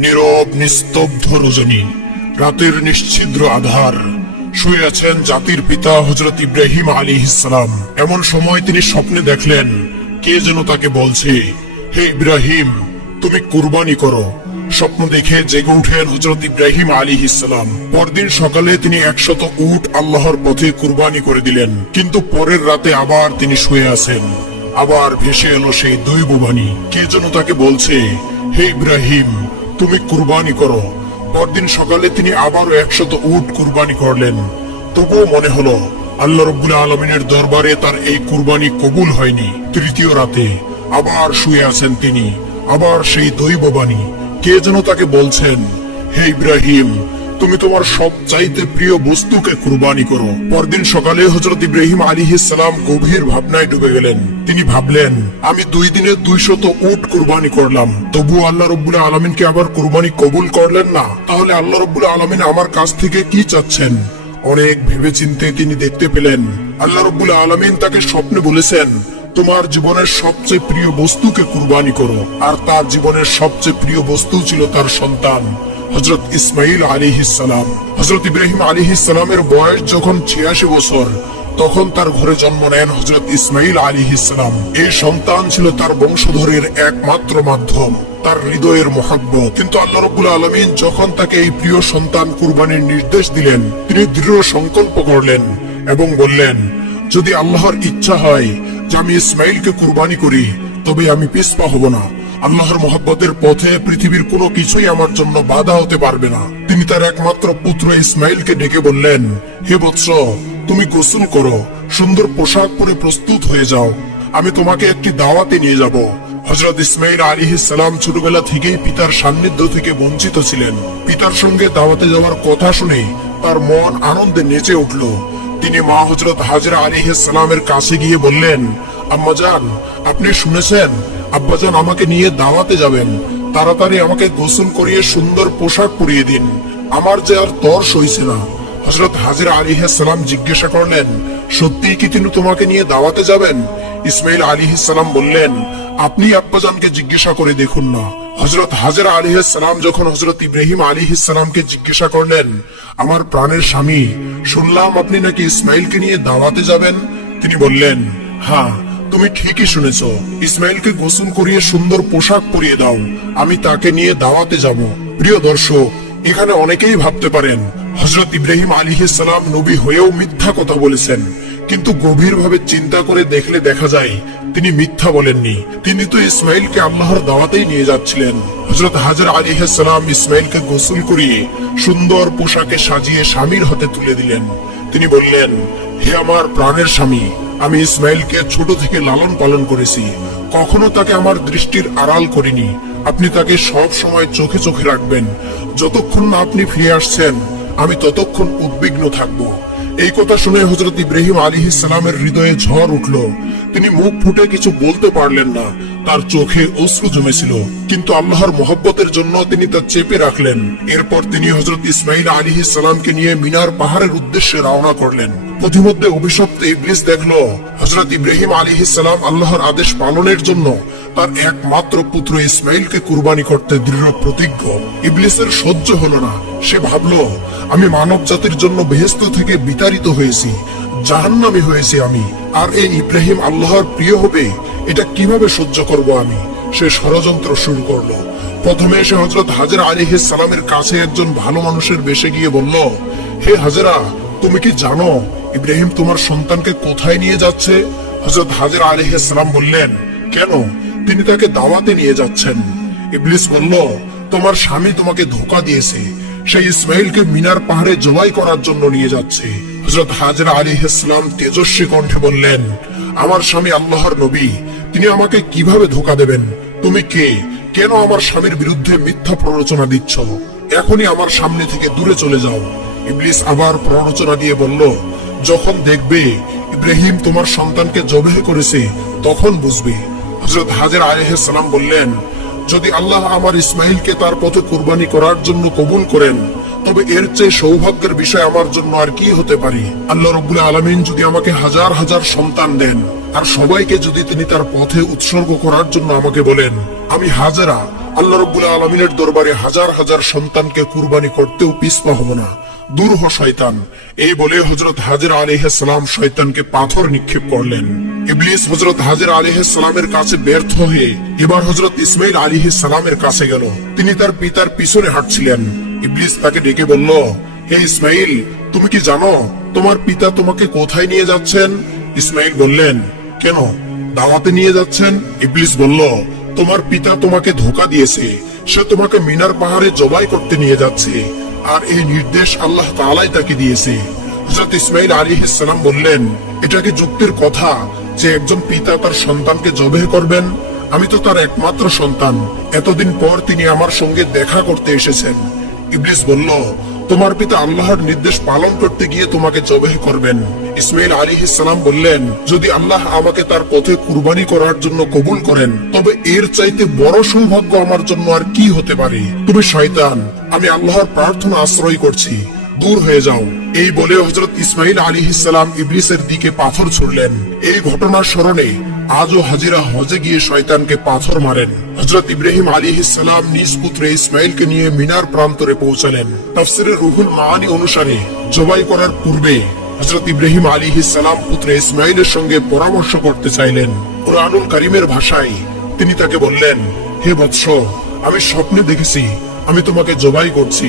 নীরব নিস্তব্ধ রজনী, রাতের নিশ্ছিদ্র আধার, শুয়ে আছেন জাতির পিতা হযরত ইব্রাহিম আলাইহিস সালাম। এমন সময় তিনি স্বপ্নে দেখলেন কে যেন তাকে বলছে, হে ইব্রাহিম, তুমি কুরবানি করো। স্বপ্ন দেখে জেগে উঠেন হযরত ইব্রাহিম আলাইহিস সালাম। পরদিন সকালে তিনি 100 উট আল্লাহর পথে কুরবানি করে দিলেন। কিন্তু পরের রাতে আবার তিনি শুয়ে আছেন। আবার ভেসে এলো সেই দৈববাণী, কে যেন তাকে বলছে, হে ইব্রাহিম, তুমি কুরবানি করো। পরদিন সকালে তিনি আবারও 100 উট কুরবানি করলেন। তবুও মনে হলো আল্লাহ রাব্বুল আলামিনের দরবারে তার এই কুরবানি কবুল হয়নি। তৃতীয় রাতে আবার শুয়ে আছেন তিনি। আবার সেই দৈববাণী, কে যেন তাকে বলছেন, হে ইব্রাহিম, তুমি তোমার সবচাইতে প্রিয় বস্তুকে কুরবানি করো। পরদিন সকালে হযরত ইব্রাহিম আলাইহিস সালাম গভীর ভাবনায় ডুবে গেলেন। তিনি ভাবলেন, আমি 2 দিনে 200 উট কুরবানি করলাম, তবু আল্লাহ রাব্বুল আলামিনকে আবার কুরবানি কবুল করলেন না। তাহলে আল্লাহ রাব্বুল আলামিন আমার কাছ থেকে কি চাচ্ছেন? অনেক ভেবেচিন্তে তিনি দেখতে পেলেন আল্লাহ রাব্বুল আলামিন তাকে স্বপ্নে বলেছেন, তোমার জীবনের সবচেয়ে প্রিয় বস্তুকে কুরবানি করো। আর তার জীবনের সবচেয়ে প্রিয় বস্তু ছিল তার সন্তান হযরত ইসমাইল আলাইহিস সালাম। হযরত ইব্রাহিম আলাইহিস সালামের বয়স যখন 86 বছর, তখন তার ঘরে জন্ম নেন হযরত ইসমাইল আলাইহিস সালাম। এই সন্তান ছিল তার বংশধরের একমাত্র মাধ্যম, তার হৃদয়ের মহব্বত। কিন্তু আল্লাহ রাব্বুল আলামিন যখন তাকে এই প্রিয় সন্তান কুরবানির নির্দেশ দিলেন, তিনি দৃঢ় সংকল্প করলেন এবং বললেন, যদি আল্লাহর ইচ্ছা হয় যে আমি ইসমাইলকে কুরবানি করি, তবে আমি পিছপা হব না। আল্লাহর মহব্বতের পথে পৃথিবীর কোনো কিছুই আমার জন্য বাধা হতে পারবে না। তিনি তার একমাত্র পুত্র ইসমাইলকে ডেকে বললেন, হে বৎস, তুমি গোসল করো, সুন্দর পোশাক পরে প্রস্তুত হয়ে যাও, আমি তোমাকে একটি দাওয়াতে নিয়ে যাব। হযরত ইসমাইল আলাইহিস সালাম ছোটবেলা থেকেই পিতার সান্নিধ্য থেকে বঞ্চিত ছিলেন। পিতার সঙ্গে দাওয়াতে যাওয়ার কথা শুনে তার মন আনন্দে নেচে উঠল। তিনি মা হযরত হাজরা আলাইহিস সালামের কাছে গিয়ে বললেন, আম্মাজান, আপনি শুনেছেন আব্বাজান আমাকে নিয়ে দাওয়াতে যাবেন, তাড়াতাড়ি আমাকে গোসল করিয়ে সুন্দর পোশাক পরিয়ে দিন, আমার যে আর তর সইছে না। হযরত হাজরা আলাইহিস সালাম জিজ্ঞাসা করলেন, সত্যিই কি তিনি তোমাকে নিয়ে দাওয়াতে যাবেন? ইসমাইল আলাইহিস সালাম বললেন, আপনি আব্বাজানকে জিজ্ঞাসা করে দেখুন না। হযরত হাজরা আলাইহিস সালাম যখন হযরত ইব্রাহিম আলাইহিস সালামকে জিজ্ঞাসা করলেন, আমার প্রাণের স্বামী, শুনলাম আপনি নাকি ইসমাইলকে নিয়ে দাওয়াতে যাবেন। তিনি বললেন, হ্যাঁ, তুমি ঠিকই শুনেছো, ইসমাইলকে গোসল করিয়ে সুন্দর পোশাক পরিয়ে দাও, আমি তাকে নিয়ে দাওয়াতে যাব। প্রিয় দর্শক, এখানে অনেকেই ভাবতে পারেন হযরত ইব্রাহিম আলাইহিস সালাম নবী হয়েও মিথ্যা কথা বলেছেন, কিন্তু গভীরভাবে চিন্তা করে দেখলে দেখা যায় তিনি মিথ্যা বলেননি। তিনি তো ইসমাইলকে আল্লাহর দাওয়াতেই নিয়ে যাচ্ছিলেন। হযরত হাজরা আলাইহিস সালাম ইসমাইলকে গোসল করিয়ে সুন্দর পোশাকে সাজিয়ে স্বামীর হাতে তুলে দিলেন। তিনি বললেন, হে আমার প্রাণের স্বামী, আমি ইসমাইলকে ছোট থেকে লালন পালন করেছি, কখনো তাকে আমার দৃষ্টির আড়াল করিনি। আপনি তাকে সব সময় চোখে চোখে রাখবেন, যতক্ষণ না আপনি ফিরে আসছেন আমি ততক্ষণ উদ্বিগ্ন থাকব। এই কথা শুনে হযরত ইব্রাহিম আলাইহিস সালামের হৃদয়ে ঝড় উঠল। তিনি মুখ ফুটে কিছু বলতে পারলেন না, তার চোখে অশ্রু জমেছিল, কিন্তু আল্লাহর মহব্বতের জন্য তিনি তা চেপে রাখলেন। এরপর তিনি হযরত ইসমাইল আলাইহিস সালামকে নিয়ে মিনার পাহাড়ের উদ্দেশ্যে রওনা করলেন। পথিমধ্যে অভিশপ্ত ইবলিস দেখলো হযরত ইব্রাহিম আলাইহিস সালাম আল্লাহর আদেশ পালনের জন্য তার একমাত্র পুত্র ইসমাইলকে কুরবানি করতে দৃঢ় প্রতিজ্ঞ। ইবলিসের সহ্য হলো না। সে ভাবলো, আমি মানব জাতির জন্য বেহেশত থেকে বিতাড়িত হয়েছি, জাহান্নামী হয়েছি আমি, আর এই ইব্রাহিম আল্লাহর প্রিয় হবে, এটা কিভাবে সহ্য করব আমি? সে ষড়যন্ত্র শুরু করলো। প্রথমে সে হযরত হাজরা আলাইহিস সালামের কাছে একজন ভালো মানুষের বেশে গিয়ে বলল, হে হাজরা, তুমি কি জানো ইব্রাহিম তোমার সন্তানকে কোথায় নিয়ে যাচ্ছে? হযরত হাজরা আলাইহিস সালাম বললেন, কেন? তিনি তাকে দাওয়াতে নিয়ে যাচ্ছেন। ইবলিস বলল, তোমার স্বামী তোমাকে ধোঁকা দিয়েছে, সেই ইসমাইলকে মিনার পাহাড়ে জবাই করার জন্য নিয়ে যাচ্ছে। হযরত হাজরা আলাইহিস সালাম তেজস্বী কণ্ঠে বললেন, আমার স্বামী আল্লাহর নবী, তিনি আমাকে কিভাবে ধোঁকা দেবেন? তুমি কে? কেন আমার স্বামীর বিরুদ্ধে মিথ্যা প্ররোচনা দিচ্ছ? এখনই আমার সামনে থেকে দূরে চলে যাও। ইবলিস আবার প্ররোচনা দিয়ে বলল, যখন দেখবে ইব্রাহিম তোমার সন্তানকে জবেহ করেছে, তখন বুঝবে। হযরত হাজরা আলাইহিস সালাম বললেন, যদি আল্লাহ আমার ইসমাইলকে তার পথে কুরবানি করার জন্য কবুল করেন, তবে এর চেয়ে সৌভাগ্যের বিষয় আমার জন্য আর কি হতে পারে? আল্লাহ রাব্বুল আলামিন যদি আমাকে হাজার হাজার সন্তান দেন, আর সবাইকে যদি তিনি তার পথে উৎসর্গ করার জন্য আমাকে বলেন, আমি হাজরা আল্লাহ রাব্বুল আলামিনের দরবারে হাজার হাজার সন্তানকে কুরবানি করতেও পিছপা হব না। দূর হ শয়তান। এই বলে হযরত হাজেরা আলাইহিস সালাম শয়তানকে পাথর নিক্ষেপ করলেন। ইবলিস হযরত হাজেরা আলাইহিস সালামের কাছে ব্যর্থ হয়ে এবার হযরত ইসমাইল আলাইহিস সালামের কাছে গেল। তিনি তার পিতার পিছনে হাঁটছিলেন। ইবলিস তাকে ডেকে বলল, হে ইসমাইল, তুমি কি জানো তোমার পিতা তোমাকে কোথায় নিয়ে যাচ্ছেন? ইসমাইল বললেন, কেন, দাওয়াতে নিয়ে যাচ্ছেন? ইবলিস বলল, তোমার পিতা তোমাকে ধোঁকা দিয়েছে, সে তোমাকে মিনার পাহাড়ে জবাই করতে নিয়ে যাচ্ছে, আর এই নির্দেশ আল্লাহ তাআলাই তাকে দিয়েছে। হযরত ইসমাইল আলাইহিস সালাম বললেন, এটা কি যুক্তির কথা যে একজন পিতা তার সন্তানকে জবাই করবেন? আমি তো তার একমাত্র সন্তান, এতদিন পর তিনি আমার সঙ্গে দেখা করতে এসেছেন। ইবলিস বলল, তোমার পিতা আল্লাহর নির্দেশ পালন করতে গিয়ে তোমাকে জবাই করবেন। ইসমাইল আলাইহিস সালাম বললেন, যদি আল্লাহ আমাকে তার পথে কুরবানি করার জন্য কবুল করেন, তবে এর চাইতে বড় সৌভাগ্য আমার জন্য আর কি হতে পারে? তুমি শয়তান, আমি আল্লাহর প্রার্থনা আশ্রয় করছি, দূর হয়ে যাও। এই বলে হযরত ইসমাইল আলাইহিস সালাম ইবলিসের দিকে পাথর ছুড়লেন। এই ঘটনার স্মরণে আজও হাজিরা হজে গিয়ে শয়তানকে পাথর মারেন। হযরত ইব্রাহিম আলাইহিস সালাম নিজ পুত্র ইসমাইলকে নিয়ে মিনার প্রান্তরে পৌঁছালেন। তাফসীরে রুহুল মাআনি অনুসারে জবাই করার পূর্বে হযরত ইব্রাহিম আলাইহিস সালাম পুত্র ইসমাইলের সঙ্গে পরামর্শ করতে চাইলেন। কুরআনুল কারীমের ভাষায় তিনি তাকে বললেন, হে বৎস, আমি স্বপ্নে দেখেছি আমি তোমাকে জবাই করছি,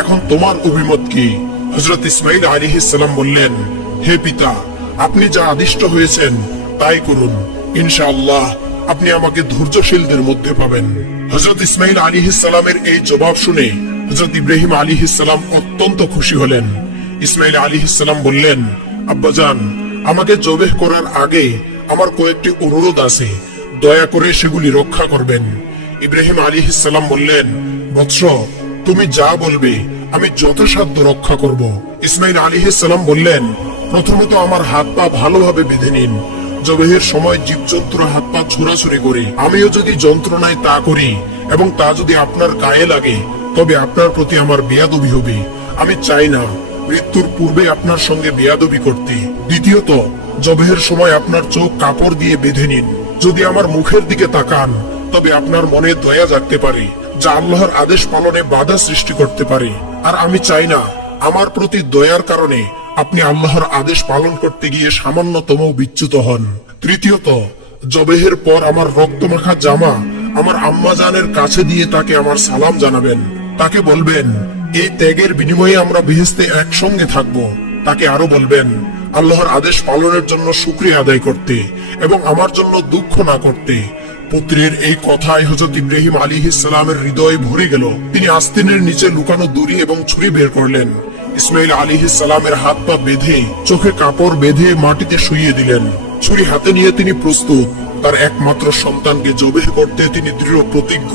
এখন তোমার অভিমত কি? হযরত ইসমাইল আলাইহিস সালাম বললেন, হে পিতা, আপনি যা আদিষ্ট হয়েছেন তাই করুন, ইনশাআল্লাহ আপনি আমাকে ধৈর্যশীলদের মধ্যে পাবেন। হযরত ইসমাইল আলাইহিস সালামের এই জবাব শুনে হযরত ইব্রাহিম আলাইহিস সালাম অত্যন্ত খুশি হলেন। ইসমাইল আলাইহিস সালাম বললেন, আব্বাজান, আমাকে জবাই করার আগে আমার কয়েকটি অনুরোধ আছে, দয়া করে সেগুলি রক্ষা করবেন। ইব্রাহিম আলাইহিস সালাম বললেন, বৎস, তুমি যা বলবে আমি যথাসাধ্য রক্ষা করব। ইসমাইল আলাইহিস সালাম বললেন, প্রথমত আমার হাত পা ভালোভাবে বেঁধে নিন। জবাইয়ের সময় জীবজন্তুর হাত পা ছোড়াছুড়ি করে আমিও যদি যন্ত্রণায় তা করি এবং তা যদি আপনার গায়ে লাগে, তবে আপনার প্রতি আমার বেয়াদবি হবে। আমি চাই না মৃত্যুর পূর্বে আপনার সঙ্গে বেয়াদবি করতে। দ্বিতীয়ত, জবাইয়ের সময় আপনার চোখ কাপড় দিয়ে বেঁধে নিন। যদি আমার মুখের দিকে তাকান, তবে আপনার মনে দয়া জাগতে পারে, যা আল্লাহর আদেশ পালনে বাধা সৃষ্টি করতে পারে। আর আমি চাই না আমার প্রতি দয়ার কারণে আপনি আল্লাহর আদেশ পালন করতে গিয়ে সামান্যতম বিচ্যুত হন। তৃতীয়ত, জবাইয়ের পর আমার রক্তমাখা জামা আমার আম্মাজানের কাছে দিয়ে তাকে আমার সালাম জানাবেন। তাকে বলবেন, এই ত্যাগের বিনিময়ে আমরা বেহেশতে একসঙ্গে থাকব। তাকে আরো বলবেন, আল্লাহর আদেশ পালনের জন্য শুকরিয়া আদায় করতে এবং আমার জন্য দুঃখ না করতে। পুত্রের এই কথায় হযরত ইব্রাহিম আলাইহিস সালামের হৃদয় ভরে গেল। তিনি আস্তিনের নিচে লুকানো দড়ি এবং ছুরি বের করলেন। ইসমাইল আলাইহিস সালামের হাত পা বেঁধে চোখে কাপড় বেঁধে মাটিতে শুইয়ে দিলেন। ছুরি হাতে নিয়ে তিনি প্রস্তুত। তার একমাত্র সন্তানকে জবাই করতে তিনি দৃঢ় প্রতিজ্ঞ।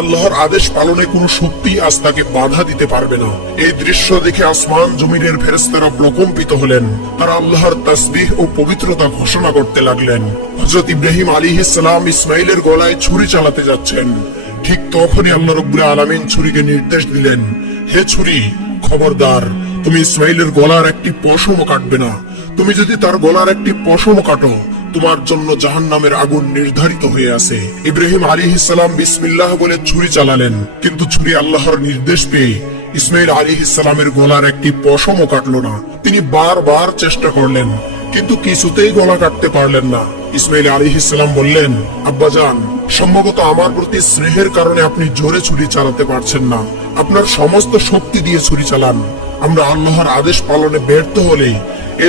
আল্লাহর আদেশ পালনে কোনো শক্তি আজ তাকে বাধা দিতে পারবে না। এই দৃশ্য দেখে আসমান জমিনের ফেরেশতারা প্রকম্পিত হলেন। তারা আল্লাহর তাসবিহ ও পবিত্রতা ঘোষণা করতে লাগলেন। হযরত ইব্রাহিম আলাইহিস সালাম ইসমাইলের গলায় ছুরি চালাতে যাচ্ছেন। ঠিক তখনই আল্লাহ রাব্বুল আলামিন ছুরিকে নির্দেশ দিলেন, হে ছুরি, খবরদার, তুমি ইসমাইলের গলার একটি পশমও কাটবে না। তুমি যদি তার গলার একটি পশমও কাটো, তোমার জন্য জাহান্নামের আগুন নির্ধারিত হয়ে আছে। ইব্রাহিম আলাইহিস সালাম বিসমিল্লাহ বলে ছুরি চালালেন, কিন্তু ছুরি আল্লাহর নির্দেশ পেয়ে ইসমাইল আলাইহিস সালামের গলার একটি পশমও কাটলো না। তিনি বারবার চেষ্টা করলেন, কিন্তু কিছুতেই গলা কাটতে পারলেন না। ইসমাইল আলাইহিস সালাম বললেন, আব্বাজান, সম্ভবত আমার প্রতি স্নেহের কারণে আপনি জোরে ছুরি চালাতে পারছেন না। আপনার সমস্ত শক্তি দিয়ে ছুরি চালান। আমরা আল্লাহর আদেশ পালনে ব্যর্থ হলে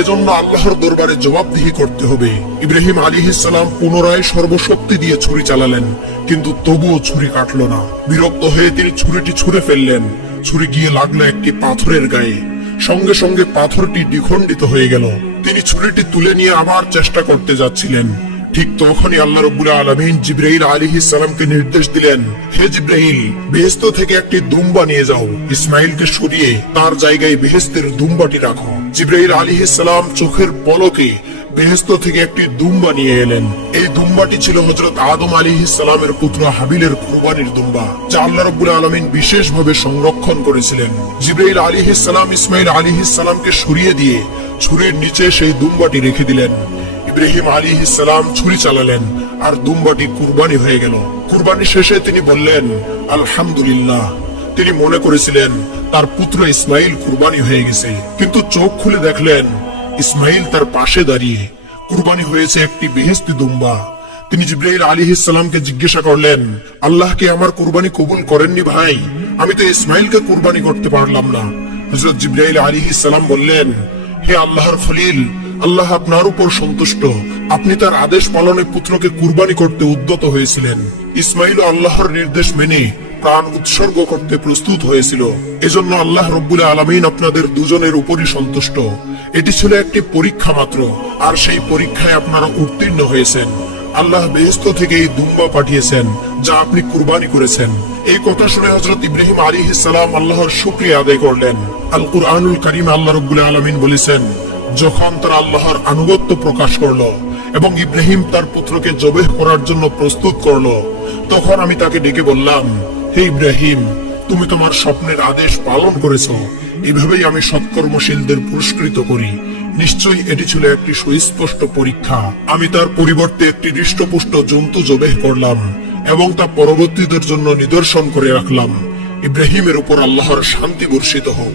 এজন্য আল্লাহর দরবারে জবাবদিহি করতে হবে। ইব্রাহিম আলাইহিস সালাম পুনরায় সর্বশক্তি দিয়ে ছুরি চালালেন, কিন্তু তবুও ছুরি কাটলো না। বিরক্ত হয়ে তিনি ছুরিটি ছুঁড়ে ফেললেন। ছুরি গিয়ে লাগলো একটি পাথরের গায়ে। সঙ্গে সঙ্গে পাথরটি দ্বিখণ্ডিত হয়ে গেল। তিনি ছুরিটি তুলে নিয়ে আবার চেষ্টা করতে যাচ্ছিলেন। ঠিক তখনই আল্লাহ রাব্বুল আলামিন জিবরাইল আলাইহিস সালামকে নির্দেশ দিলেন, হে জিবরাইল, বেহেশত থেকে একটি দুম্বা নিয়ে যাও। ইসমাইলকে সরিয়ে তার জায়গায় বেহেশতের দুম্বাটি রাখো। জিবরাইল আলাইহিস সালাম চোখের পলকে বেহেশত থেকে একটি দুম্বা নিয়ে এলেন। এই দুম্বাটি ছিল হযরত আদম আলাইহিস সালামের পুত্র হাবিলের কুরবানির দুম্বা, যা আল্লাহ রাব্বুল আলামিন বিশেষভাবে সংরক্ষণ করেছিলেন। জিবরাইল আলাইহিস সালাম ইসমাইল আলাইহিস সালামকে সরিয়ে দিয়ে ছুরির নিচে সেই দুম্বাটি রেখে দিলেন। ইব্রাহিম আলাইহিস সালাম ছুরি চালালেন আর দুম্বাটি কুরবানি হয়ে গেল। কুরবানি শেষে তিনি বললেন আলহামদুলিল্লাহ। তিনি মনে করেছিলেন তার পুত্র ইসমাইল কুরবানি হয়ে গেছে, কিন্তু চোখ খুলে দেখলেন ইসমাইল তার পাশে দাঁড়িয়ে। কুরবানি হয়েছে একটি বেহেশতি দুম্বা। তিনি জিবরাইল আলাইহিস সালামকে জিজ্ঞাসা করলেন, আল্লাহকে আমার কুরবানি কবুল করেননি ভাই? আমি তো ইসমাইলকে কুরবানি করতে পারলাম না। হযরত জিবরাইল আলাইহিস সালাম বললেন, হে আল্লাহর খলিল, আল্লাহ আপনার উপর সন্তুষ্ট। আপনি তার আদেশ পালনে পুত্রকে কুরবানি করতে উদ্যত হয়েছিলেন। ইসমাইল আল্লাহর নির্দেশ মেনে প্রাণ উৎসর্গ করতে প্রস্তুত হয়েছিল। এজন্য আল্লাহ রব্বুল আলামিন আপনাদের দুজনের উপরই সন্তুষ্ট। এটি ছিল একটি পরীক্ষা মাত্র, আর সেই পরীক্ষায় আপনারা উত্তীর্ণ হয়েছেন। আল্লাহ বেহেশত থেকে এই দুম্বা পাঠিয়েছেন যা আপনি কুরবানি করেছেন। এই কথা শুনে হযরত ইব্রাহিম আলাইহিস সালাম আল্লাহর শুকরিয়া আদায় করলেন। আল কুরআনুল কারীমে আল্লাহ রাব্বুল আলামিন বলেছেন, যখন তারা আল্লাহর আনুগত্য প্রকাশ করলো এবং ইব্রাহিম তার পুত্রকে জবেহ করার জন্য প্রস্তুত করলো, তখন আমি তাকে ডেকে বললাম, হে ইব্রাহিম, তুমি তোমার স্বপ্নের আদেশ পালন করেছো। এভাবেই আমি সৎকর্মশীলদের পুরস্কৃত করি। নিশ্চয়ই এটি ছিল একটি সুস্পষ্ট পরীক্ষা। আমি তার পরিবর্তে একটি হৃষ্টপুষ্ট জন্তু জবেহ করলাম এবং তা পরবর্তীদের জন্য নিদর্শন করে রাখলাম। ইব্রাহিমের উপর আল্লাহর শান্তি বর্ষিত হোক।